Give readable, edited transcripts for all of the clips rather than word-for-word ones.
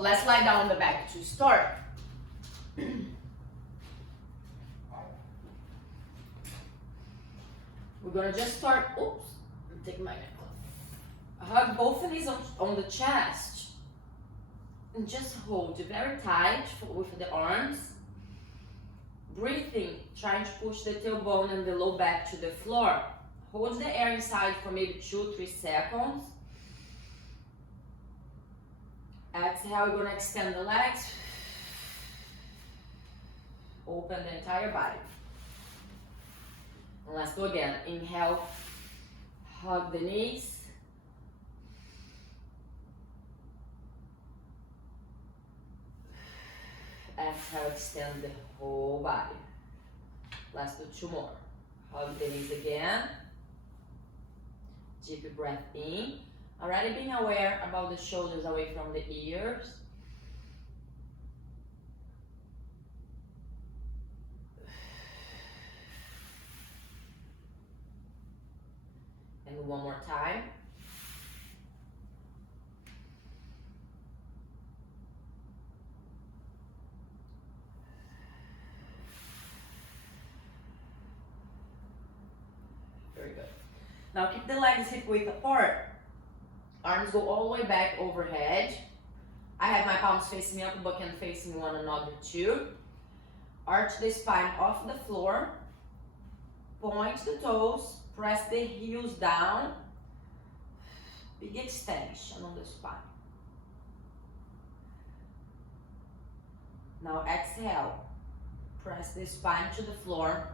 So let's lie down on the back to start. We're gonna just start, oops, take my neck off. Hug both knees on the chest. And just hold it very tight with the arms. Breathing, trying to push the tailbone and the low back to the floor. Hold the air inside for maybe 2-3 seconds. Exhale, we're gonna extend the legs. Open the entire body. And let's go again. Inhale, hug the knees. Exhale, extend the whole body. Let's do 2 more. Hug the knees again. Deep breath in. Already being aware about the shoulders away from the ears. And one more time. Very good. Now keep the legs hip width apart. Arms go all the way back overhead. I have my palms facing me, upper butt facing one another too. Arch the spine off the floor. Point the toes. Press the heels down. Big extension on the spine. Now exhale. Press the spine to the floor.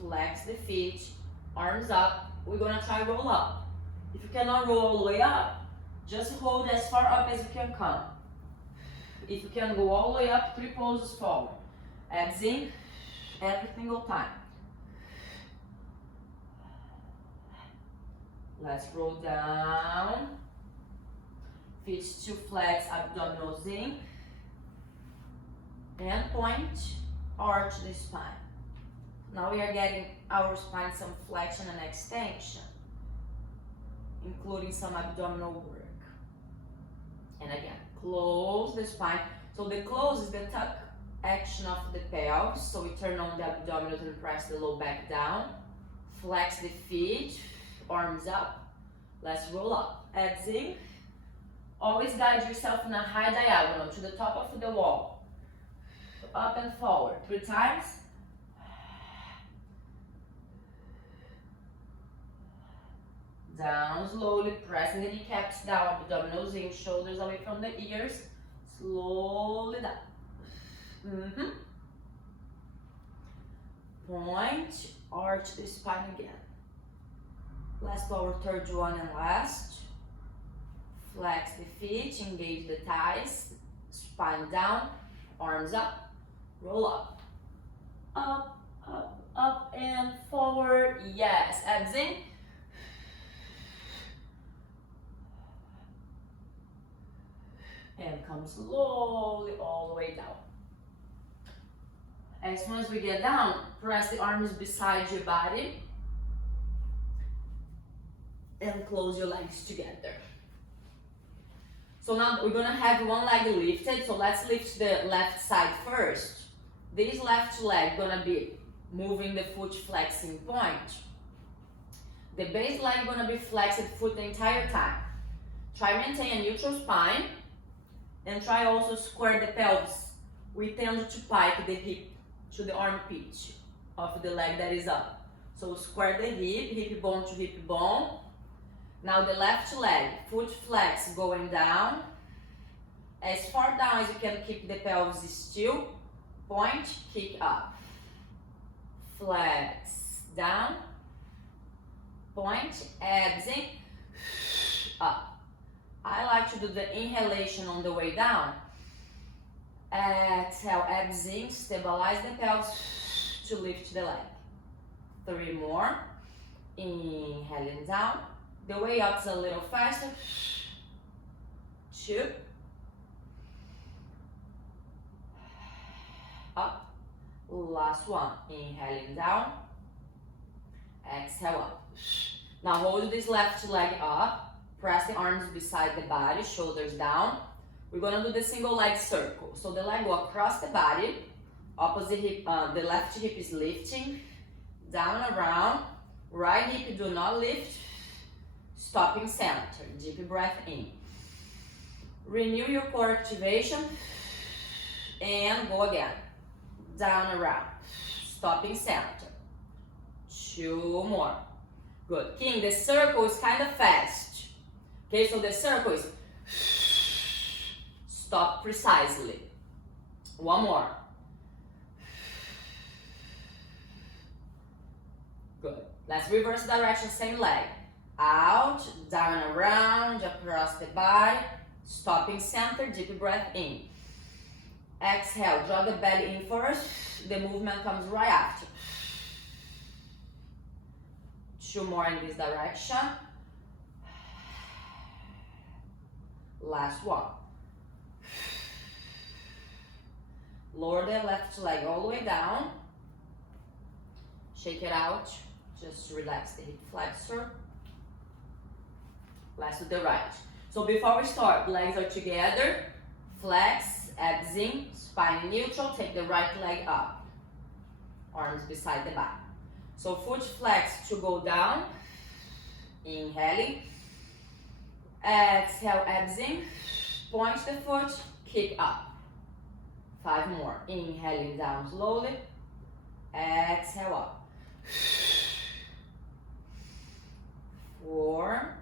Flex the feet. Arms up. We're gonna try roll up. If you cannot roll all the way up, just hold as far up as you can come. If you can go all the way up, 3 poses forward. Abs in every single time. Let's roll down. Feet to flex, abdominals in. And point, arch the spine. Now we are getting our spine some flexion and extension, including some abdominal work. And again, close the spine. So the close is the tuck action of the pelvis. So we turn on the abdominals and press the low back down. Flex the feet, arms up. Let's roll up. Abs in. Always guide yourself in a high diagonal to the top of the wall. Up and forward. 3 times. Down slowly, pressing the kneecaps down, abdominals in, shoulders away from the ears. Slowly down. Point, arch the spine again. Let's do our third one and last. Flex the feet, engage the thighs, spine down, arms up, roll up. Up, up, up and forward. Yes, abs in. And come slowly all the way down. As soon as we get down, press the arms beside your body and close your legs together. So now we're gonna have one leg lifted, so let's lift the left side first. This left leg gonna be moving the foot flexing point. The base leg gonna be flexed foot the entire time. Try maintain a neutral spine. And try also square the pelvis. We tend to pike the hip to the armpit of the leg that is up. So square the hip, hip bone to hip bone. Now the left leg, foot flex going down. As far down as you can keep the pelvis still. Point, kick up. Flex down. Point, abs in, up. I like to do the inhalation on the way down. Exhale, abs in, stabilize the pelvis to lift the leg. 3 more. Inhaling down. The way up is a little faster. 2. Up. Last one. Inhaling down. Exhale up. Now hold this left leg up. Press the arms beside the body, shoulders down. We're gonna do the single leg circle. So the leg go across the body, opposite hip, the left hip is lifting, down and around, right hip do not lift, stopping center, deep breath in. Renew your core activation, and go again, down and around, stopping center. 2 more. Good. King, the circle is kind of fast. Okay, so the circle is stop precisely. 1 more. Good. Let's reverse direction, same leg. Out, down, around, across the body, stopping center, deep breath in. Exhale, draw the belly in first, the movement comes right after. 2 more in this direction. Last one. Lower the left leg all the way down. Shake it out. Just relax the hip flexor. Let's do the right. So before we start, legs are together. Flex, abs in, spine neutral. Take the right leg up. Arms beside the back. So foot flex to go down. Inhaling. Exhale, abs in. Point the foot, kick up. 5 more. Inhaling down slowly. Exhale up. 4.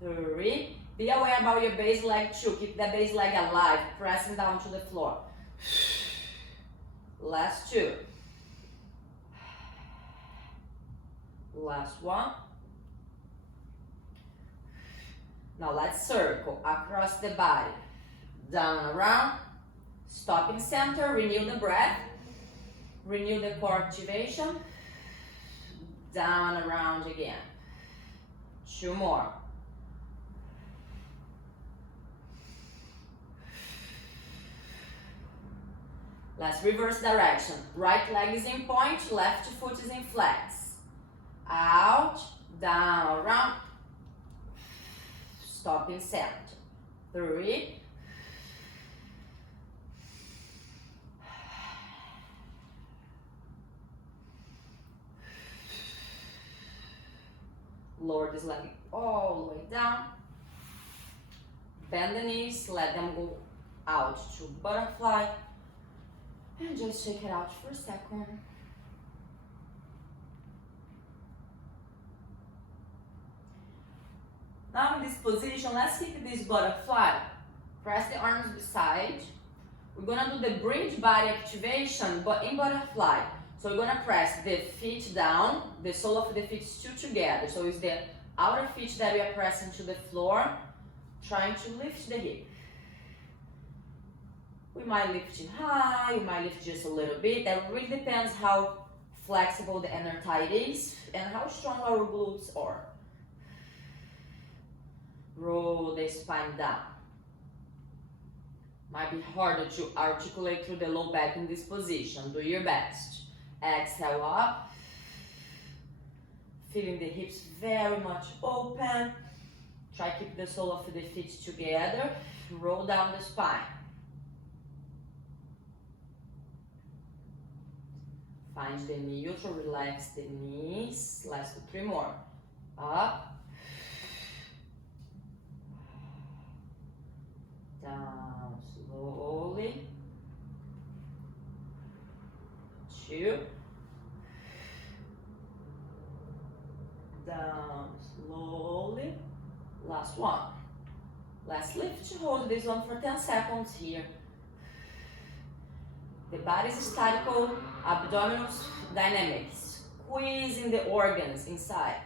3. Be aware about your base leg too. Keep the base leg alive, pressing down to the floor. Last 2. Last 1. Now let's circle across the body. Down, around. Stopping center. Renew the breath. Renew the core activation. Down, around again. 2 more. Let's reverse direction. Right leg is in point, left foot is in flex. Out, down, around. Stopping center. 3. 4. Lower this leg all the way down. Bend the knees, let them go out to butterfly. And just shake it out for a second. Now in this position, let's keep this butterfly. Press the arms beside. We're gonna do the bridge body activation, but in butterfly. So we're gonna press the feet down, the sole of the feet still together. So it's the outer feet that we are pressing to the floor, trying to lift the hip. We might lift it high, we might lift just a little bit. That really depends how flexible the inner thigh is and how strong our glutes are. Roll the spine down. Might be harder to articulate through the low back in this position. Do your best. Exhale up. Feeling the hips very much open. Try to keep the sole of the feet together. Roll down the spine. Find the neutral, relax the knees. Let's do 3 more. Up. Down slowly. 2. Down slowly. Last 1. Let's lift, hold this one for 10 seconds here. The body is statical, abdominal dynamics. Squeezing the organs inside.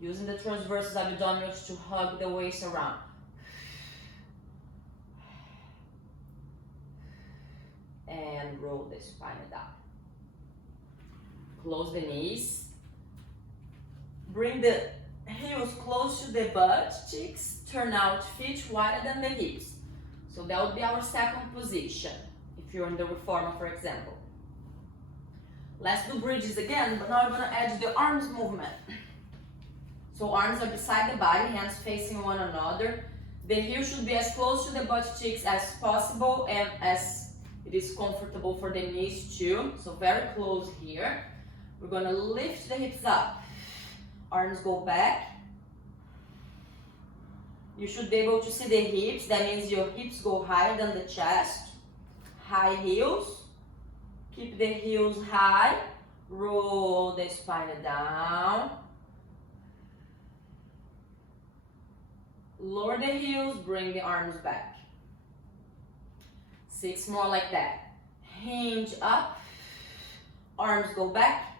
Using the transverse abdominals to hug the waist around. And roll the spine down. Close the knees. Bring the heels close to the butt, cheeks, turn out feet wider than the hips. So that would be our second position, if you're in the reformer, for example. Let's do bridges again, but now we're gonna add the arms movement. So arms are beside the body, hands facing one another. The heel should be as close to the butt cheeks as possible and as it is comfortable for the knees too. So very close here. We're gonna lift the hips up. Arms go back. You should be able to see the hips. That means your hips go higher than the chest. High heels. Keep the heels high. Roll the spine down. Lower the heels, bring the arms back. 6 more like that. Hinge up. Arms go back.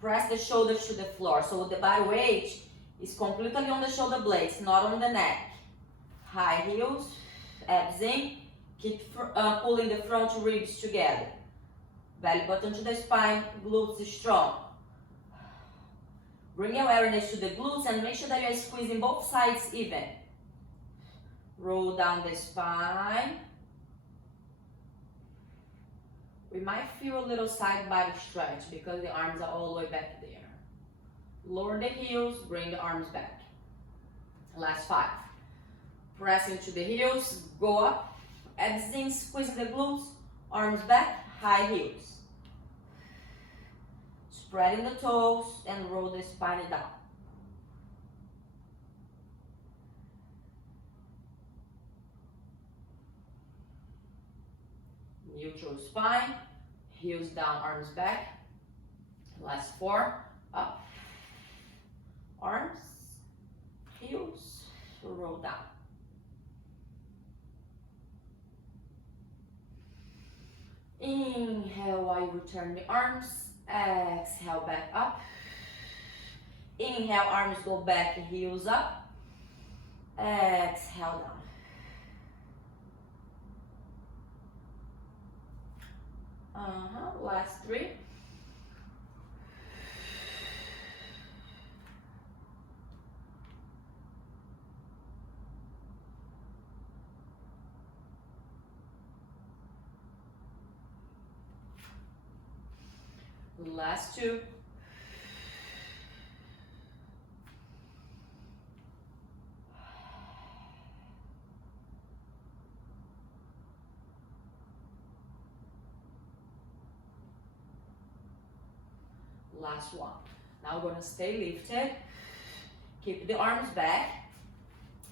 Press the shoulders to the floor. So the body weight is completely on the shoulder blades, not on the neck. High heels, abs in. Keep pulling the front ribs together. Belly button to the spine, glutes strong. Bring awareness to the glutes and make sure that you're squeezing both sides even. Roll down the spine. We might feel a little side body stretch because the arms are all the way back there. Lower the heels, bring the arms back. Last 5. Press into the heels, go up, abs in, squeeze the glutes, arms back, high heels. Spreading the toes and roll the spine down. Neutral spine, heels down, arms back. Last 4, up, arms, heels, roll down. Inhale while you return the arms. Exhale, back up. Inhale, arms go back, heels up. Exhale, down. Last 3. Last 2. Last 1. Now we're gonna stay lifted. Keep the arms back.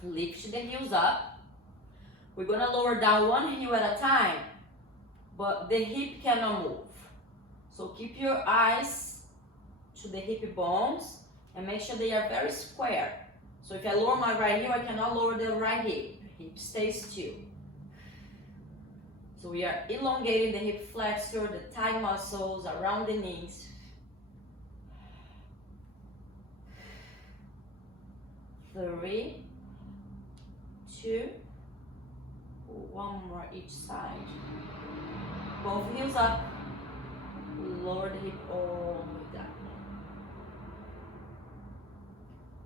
Lift the heels up. We're gonna lower down one heel at a time, but the hip cannot move. So keep your eyes to the hip bones and make sure they are very square. So if I lower my right heel, I cannot lower the right hip. Hip stays still. So we are elongating the hip flexor, the thigh muscles around the knees. 3, 2, 1 more each side. Both heels up. Lower the hip all the way down.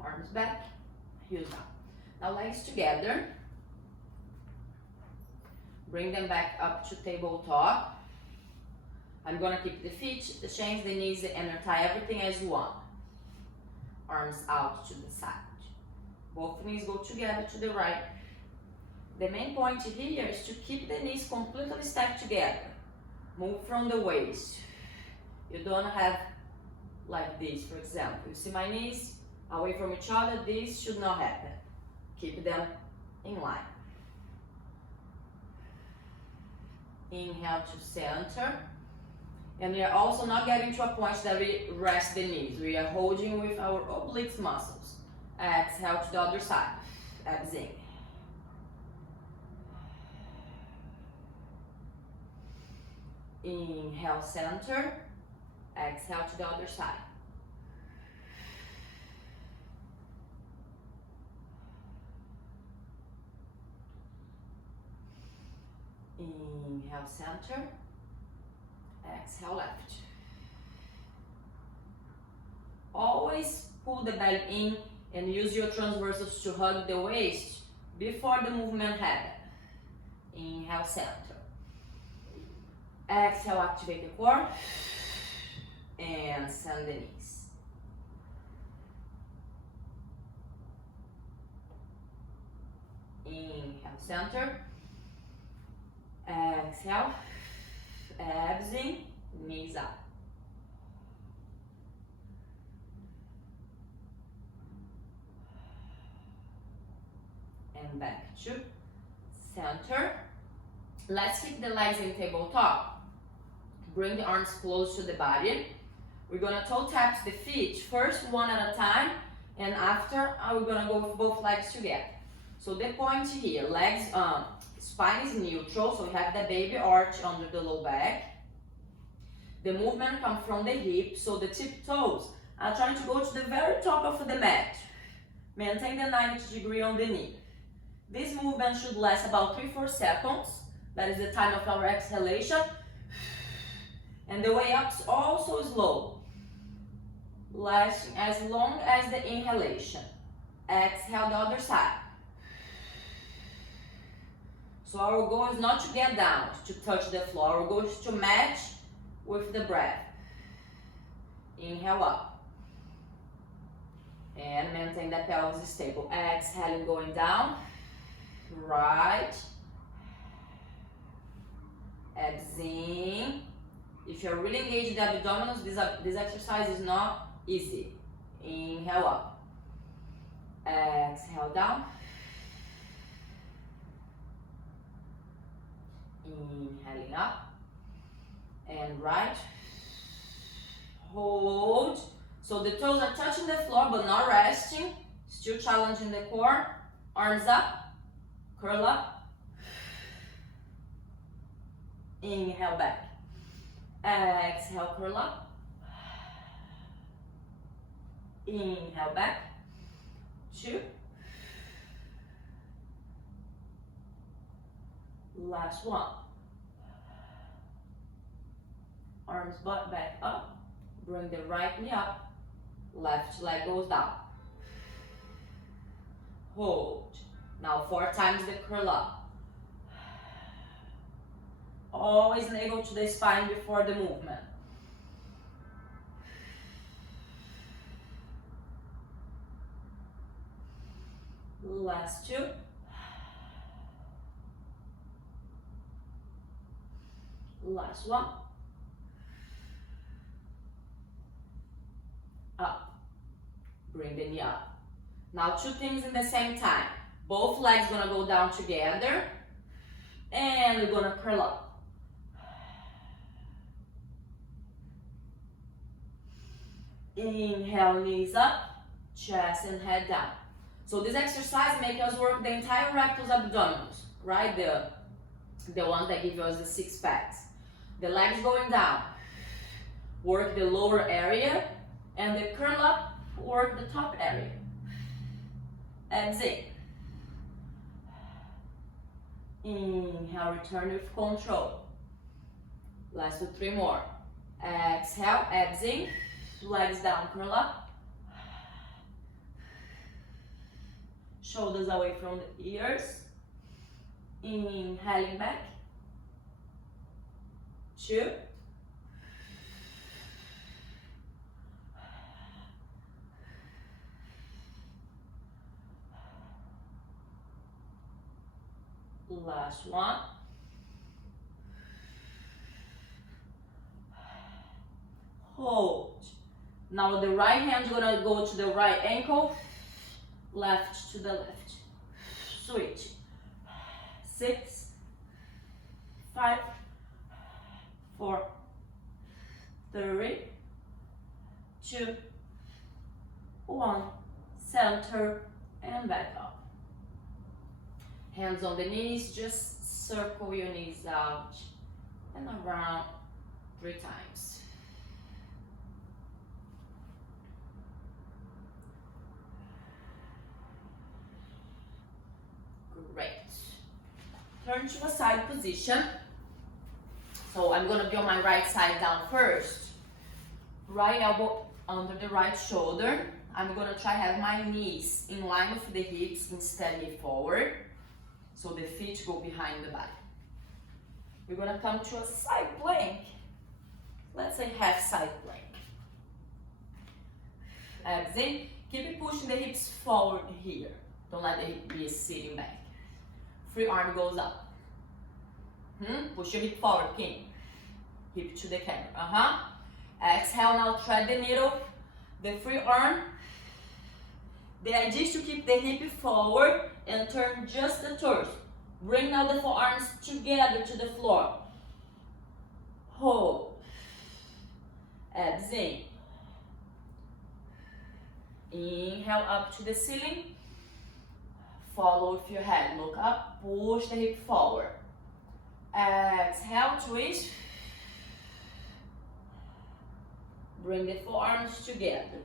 Arms back, heels down. Now legs together. Bring them back up to tabletop. I'm gonna keep the feet, the chains, the knees, and tie everything as one. Arms out to the side. Both knees go together to the right. The main point here is to keep the knees completely stacked together. Move from the waist. You don't have like this, for example. You see my knees away from each other? This should not happen. Keep them in line. Inhale to center. And we are also not getting to a point that we rest the knees. We are holding with our oblique muscles. Exhale to the other side. Abs in. Inhale, center. Exhale to the other side. Inhale, center. Exhale, left. Always pull the belly in and use your transversals to hug the waist before the movement happens. Inhale, center. Exhale, activate the core. And send the knees. Inhale, center. Exhale, abs in, knees up. And back to center. Let's keep the legs in tabletop. Bring the arms close to the body. We're gonna toe tap the feet, first one at a time, and after we're gonna go with both legs together. So the point here, legs, spine is neutral, so we have the baby arch under the low back. The movement comes from the hip, so the tip toes are trying to go to the very top of the mat. Maintain the 90 degree on the knee. This movement should last about 3-4 seconds. That is the time of our exhalation. And the way up is also slow, lasting as long as the inhalation. Exhale the other side. So our goal is not to get down, to touch the floor. Our goal is to match with the breath. Inhale up. And maintain the pelvis stable. Exhaling, going down. Right. Abs in. If you're really engaged in the abdominals, this exercise is not easy. Inhale up. Exhale down. Inhaling up. And right. Hold. So the toes are touching the floor but not resting. Still challenging the core. Arms up. Curl up. Inhale back. Exhale, curl up. Inhale back. 2. Last one. Arms butt back up. Bring the right knee up. Left leg goes down. Hold. Now 4 times the curl up. Always navel to the spine before the movement. Last 2. Last one. Up. Bring the knee up. Now 2 things in the same time. Both legs gonna go down together. And we're gonna curl up. Inhale, knees up, chest and head down. So this exercise makes us work the entire rectus abdominals, right? The ones that give us the 6 packs. The legs going down, work the lower area, and the curl up, work the top area. Abs in. Inhale, return with control. Last 2, 3 more. Exhale, abs in. Legs down, curl up. Shoulders away from the ears. Inhaling back. 2. Last one. Hold. Now the right hand's gonna go to the right ankle, left to the left. Switch. 6, 5, 4, 3, 2, 1. Center and back up. Hands on the knees, just circle your knees out and around 3 times. Great. Turn to a side position. So I'm gonna be on my right side down first. Right elbow under the right shoulder. I'm gonna try have my knees in line with the hips instead knee forward. So the feet go behind the body. We're gonna come to a side plank. Let's say half side plank. Abs in. Keep pushing the hips forward here. Don't let the hip be sitting back. free arm goes up. Push your hip forward, king. Hip to the camera. Exhale, now thread the needle, the free arm. The idea is to keep the hip forward and turn just the torso. Bring now the forearms together to the floor. Hold. Abs in. Inhale up to the ceiling. Follow with your head. Look up. Push the hip forward. Exhale, twist. Bring the forearms together.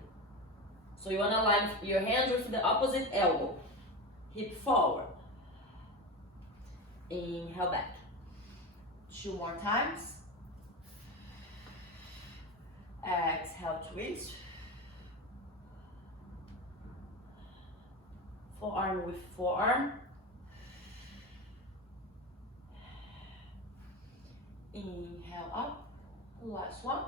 So you want to align your hands with the opposite elbow. Hip forward. Inhale back. 2 more times. Exhale, twist. Forearm with forearm. Inhale up. Last one.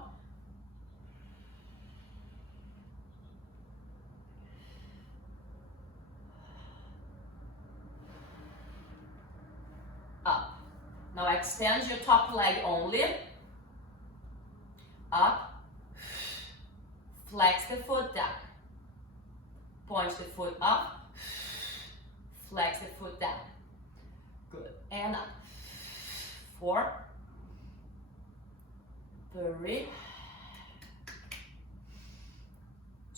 Up. Now extend your top leg only. Up. Flex the foot down. Point the foot up. Flex the foot down. Good. And up. 4, 3,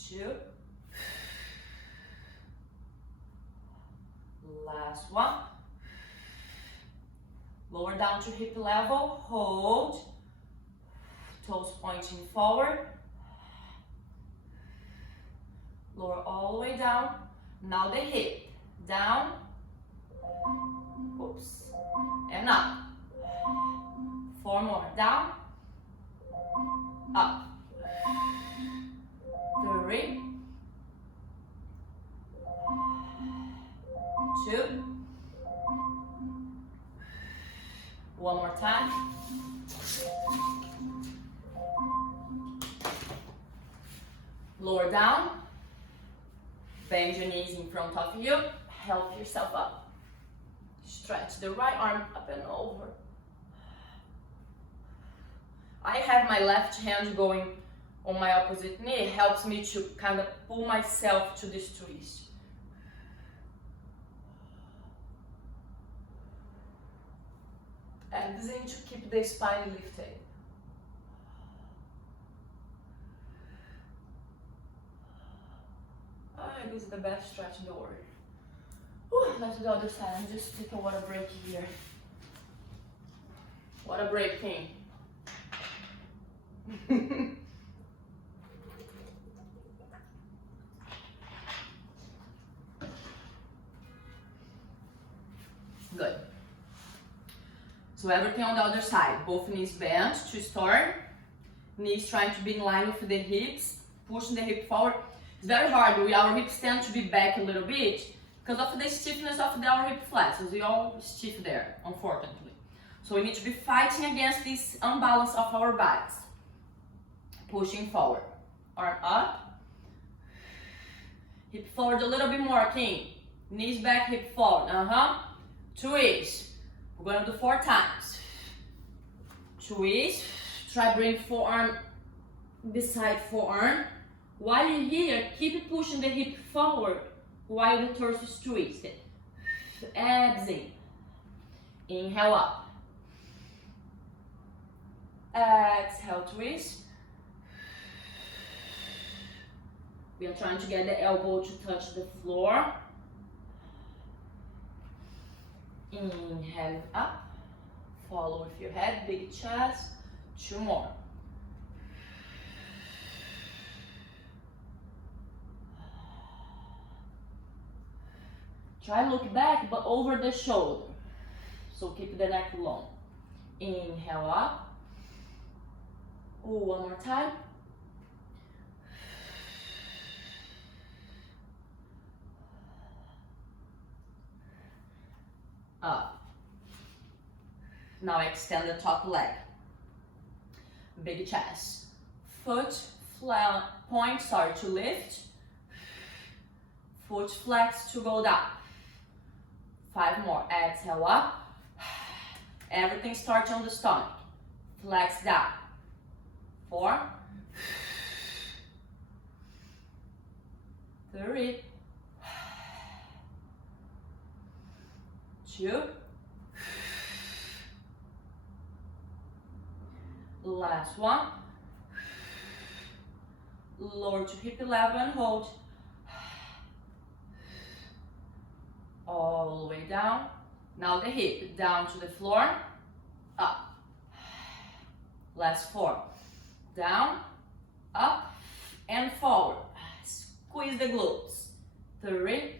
2. Last one. Lower down to hip level. Hold. Toes pointing forward. Lower all the way down. Now the hip. Down. Oops. And up. 4 more. Down. Up. 3. 2. 1 more time. Lower down. Bend your knees in front of you. Help yourself up. Stretch the right arm up and over. I have my left hand going on my opposite knee. It helps me to kind of pull myself to this twist. And this is to keep the spine lifted. This is the best stretch in the world. Let's do the other side. I'm just take a water break here. Water break, king. Good. So everything on the other side. Both knees bent to start. Knees trying to be in line with the hips. Pushing the hip forward. It's very hard. Our hips tend to be back a little bit because of the stiffness of our hip flexors. We all stiff there, unfortunately. So we need to be fighting against this imbalance of our bodies. Pushing forward. Arm up. Hip forward a little bit more, king. Knees back, hip forward. Twist. We're going to do 4 times. Twist. Try bring forearm beside forearm. While you're here, keep pushing the hip forward while the torso is twisted. Abs in. Inhale up. Exhale, twist. We are trying to get the elbow to touch the floor. Inhale up. Follow with your head, big chest. 2 more. Try look back, but over the shoulder. So keep the neck long. Inhale up. 1 more time. Up. Now extend the top leg. Big chest. Foot point, to lift. Foot flex to go down. 5 more. Exhale up. Everything starts on the stomach. Flex down. 4. 3. 2. Last one. Lower to hip level and hold. All the way down. Now the hip down to the floor. Up. Last 4. Down, up, and forward. Squeeze the glutes. 3.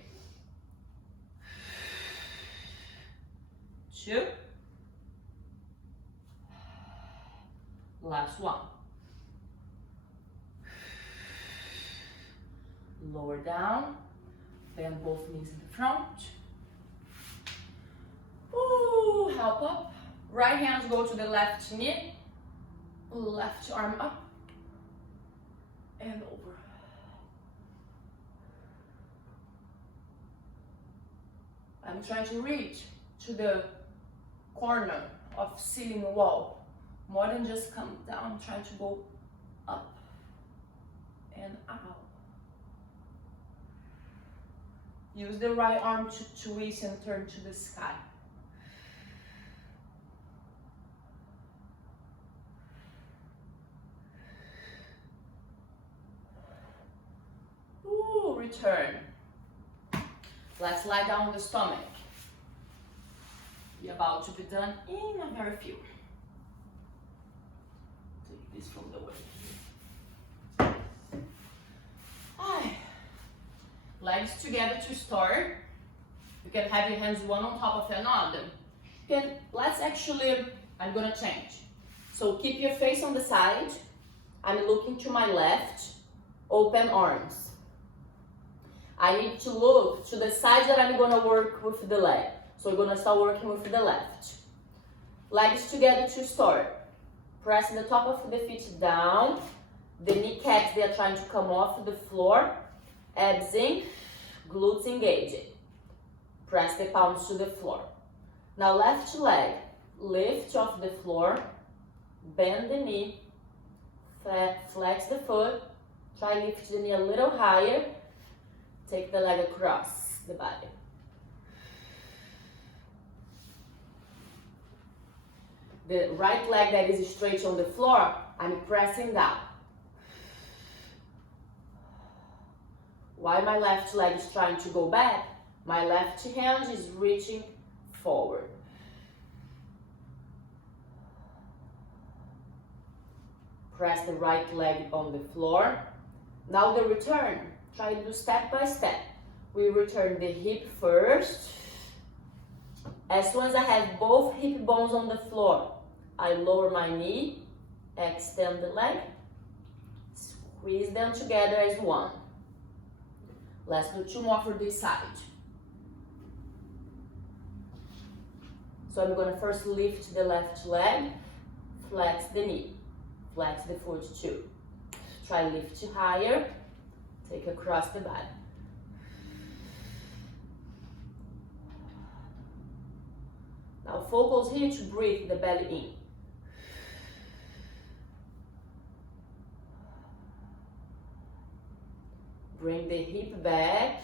2. Last one. Lower down. Bend both knees in the front. Ooh, help up. Right hands go to the left knee. Left arm up. And over. I'm trying to reach to the corner of ceiling wall. More than just come down, I'm trying to go up and out. Use the right arm to twist and turn to the sky. Ooh, return. Let's lie down on the stomach. You're about to be done in a very few. Take this from the way. Legs together to start. You can have your hands one on top of another. Let's actually, I'm gonna change. So keep your face on the side. I'm looking to my left, open arms. I need to look to the side that I'm gonna work with the leg. So we're gonna start working with the left. Legs together to start. Press the top of the feet down. The kneecaps, they are trying to come off the floor. Abs in, glutes engaged. Press the palms to the floor. Now left leg, lift off the floor. Bend the knee. Flex the foot. Try lift the knee a little higher. Take the leg across the body. The right leg that is straight on the floor, I'm pressing down. While my left leg is trying to go back, my left hand is reaching forward. Press the right leg on the floor. Now the return. Try to do step by step. We return the hip first. As soon as I have both hip bones on the floor, I lower my knee, extend the leg, squeeze them together as one. Let's do 2 more for this side. So I'm gonna first lift the left leg, flex the knee, flex the foot too. Try lift higher, take across the body. Now focus here to breathe the belly in. Bring the hip back,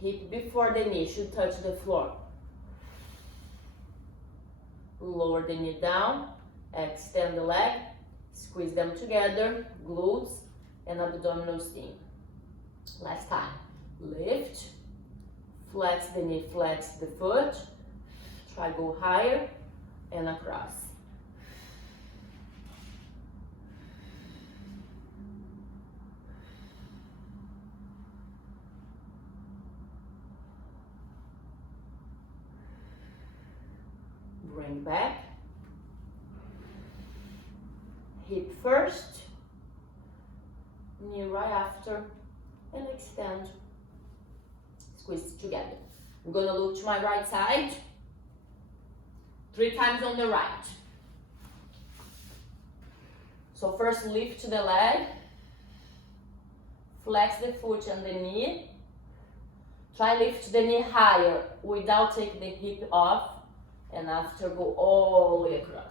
hip before the knee should touch the floor. Lower the knee down, extend the leg, squeeze them together, glutes and abdominals in. Last time, lift, flex the knee, flex the foot, try go higher and across. Bring back, hip first, knee right after, and extend, squeeze it together. I'm gonna look to my right side, 3 times on the right. So first lift the leg, flex the foot and the knee, Try lift the knee higher without taking the hip off, and after go all the way across.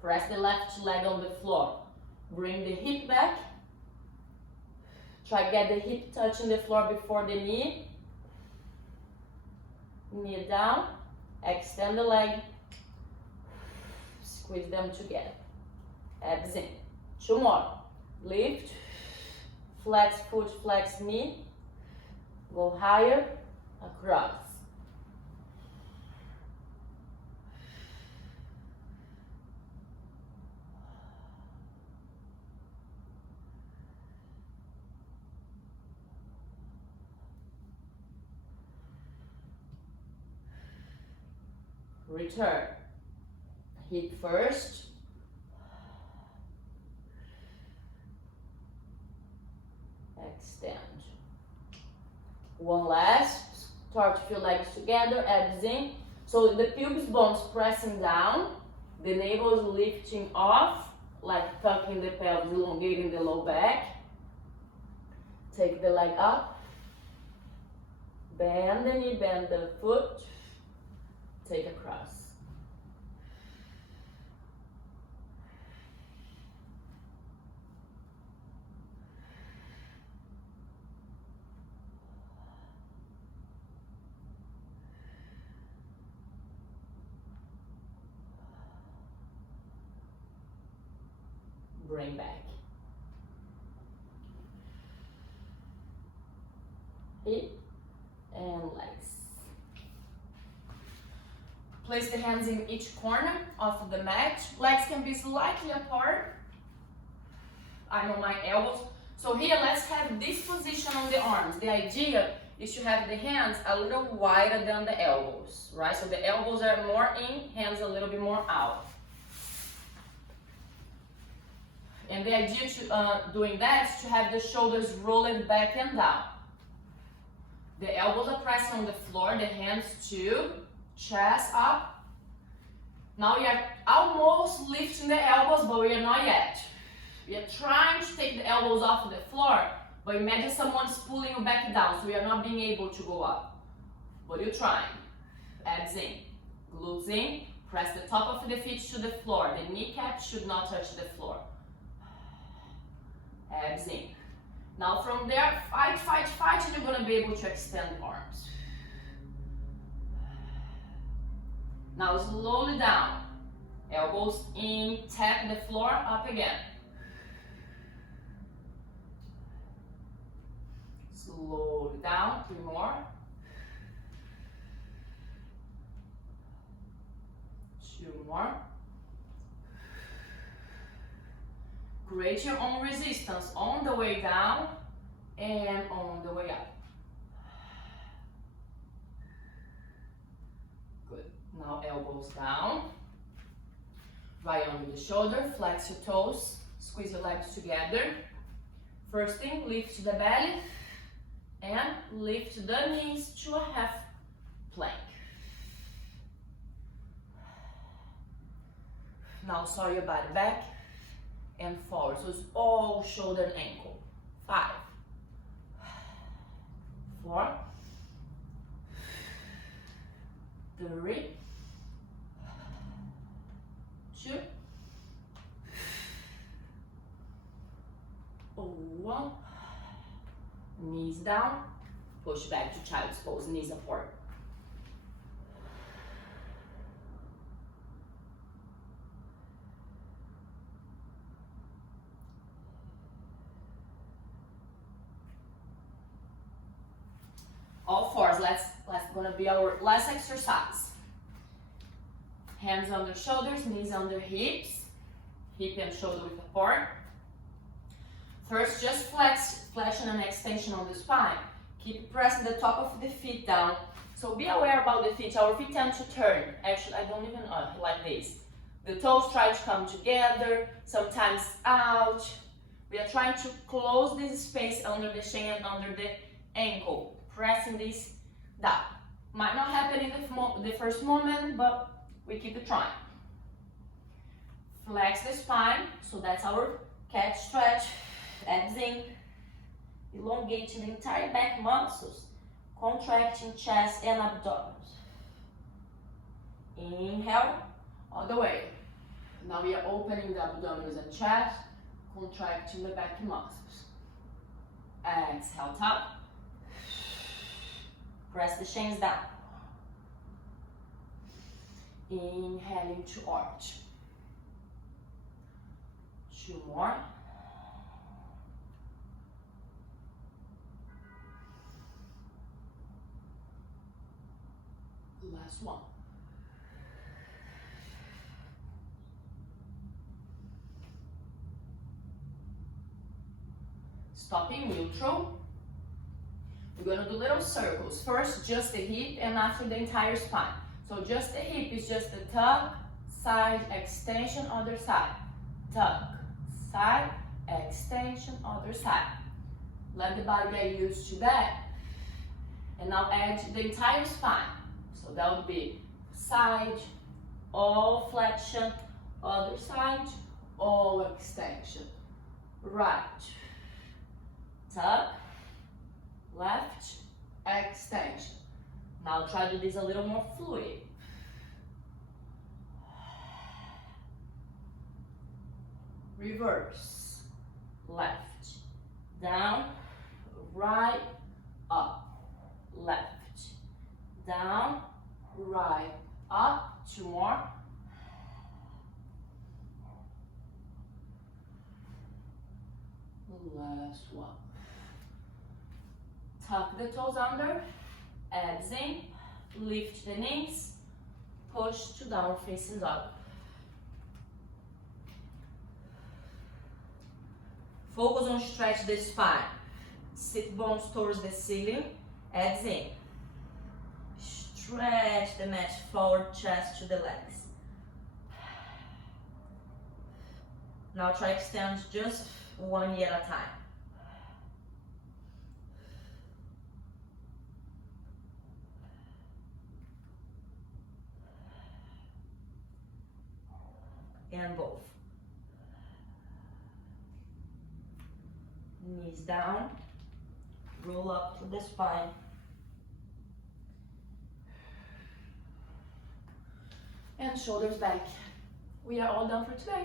Press the left leg on the floor. Bring the hip back. Try get the hip touching the floor before the knee. Knee down. Extend the leg. Squeeze them together. Abs in. 2 more. Lift. Flex foot, flex knee. Go higher. Across. Return. Hip first. Extend. One last. Start your legs together, abs in. So the pelvis bones pressing down. The navel is lifting off, like tucking the pelvis, elongating the low back. Take the leg up. Bend the knee, bend the foot. Take across. Bring back. Hip and legs. Place the hands in each corner of the mat. Legs can be slightly apart. I'm on my elbows. So here, let's have this position on the arms. The idea is to have the hands a little wider than the elbows, right? So the elbows are more in, hands a little bit more out. And the idea to doing that is to have the shoulders rolled back and down. The elbows are pressing on the floor, the hands too. Chest up. Now we are almost lifting the elbows, but we are not yet. We are trying to take the elbows off the floor, but imagine someone's pulling you back down, so we are not being able to go up. But you're trying. Abs in, glutes in, press the top of the feet to the floor. The kneecap should not touch the floor. Abs in. Now from there, fight, fight, fight, and you're gonna be able to extend arms. Now slowly down, elbows in, tap the floor, up again. Slowly down, 3 more. 2 more. Create your own resistance on the way down and on the way up. Now elbows down, right under the shoulder, flex your toes, squeeze your legs together. First thing, lift the belly and lift the knees to a half plank. Now saw your body back and forward, so it's all shoulder and ankle. 5, 4, 3, 2, 1. Knees down, push back to child's pose, knees apart. All fours, let's gonna be our last exercise. Hands under shoulders, knees under hips, hip and shoulder width apart. First, just flexion and extension on the spine. Keep pressing the top of the feet down. So be aware about the feet. Our feet tend to turn. Actually, I don't even like this. The toes try to come together, sometimes out. We are trying to close this space under the shin and under the ankle, pressing this down. Might not happen in the first moment, but we keep trying. Flex the spine, so that's our cat stretch. Abs in, elongating the entire back muscles, contracting chest and abdominals. Inhale, all the way. Now we are opening the abdominals and chest, contracting the back muscles. Exhale, top. Press the shins down. Inhaling to arch. 2 more. Last one. Stopping neutral. We're gonna do little circles. First, just the hip, and after the entire spine. So just the hip is just the tuck, side, extension, other side. Tuck, side, extension, other side. Let the body get used to that. And now add the entire spine. So that would be side, all flexion, other side, all extension. Right, tuck, left, extension. Now try to do this a little more fluid. Reverse, left, down, right, up, left, down, right, up. 2 more. Last one. Tuck the toes under, abs in, lift the knees, push to downward facing dog. Focus on stretch the spine. Sit bones towards the ceiling, abs in. Stretch the mat forward, chest to the legs. Now try to extend just 1 knee at a time. And both. Knees down, roll up to the spine. And shoulders back. We are all done for today.